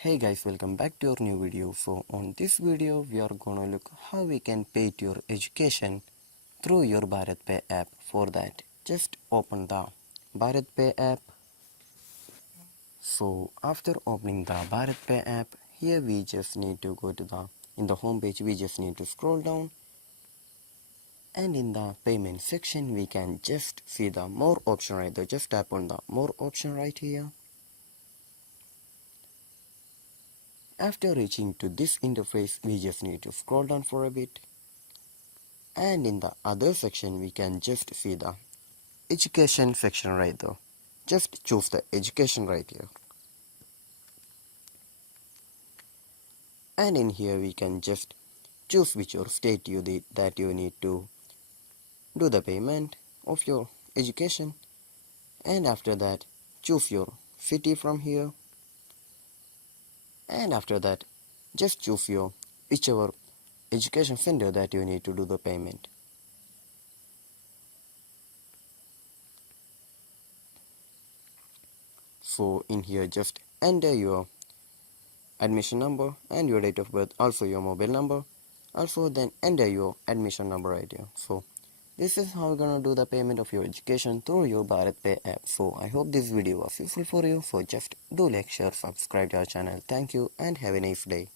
Hey guys, welcome back to our new video. So on this video we are gonna look how we can pay to your education through your Bharatpe app. For that, just open the Bharatpe app. So after opening the Bharatpe app, here we just need to go to the home page. We just need to scroll down, and in the payment section we can just see the more option right there. Just tap on the more option right here. After reaching to this interface, we just need to scroll down for a bit, and in the other section we can just see the education section right there. Just choose the education right here, and in here we can just choose which your state that you need to do the payment of your education, and after that choose your city from here, and after that just choose your whichever education center that you need to do the payment. So in here just enter your admission number and your date of birth, also your mobile number, also then enter your admission number right here. So this is how you're gonna do the payment of your education through your Bharatpe app. So I hope this video was useful for you. So just do like, share, subscribe to our channel. Thank you and have a nice day.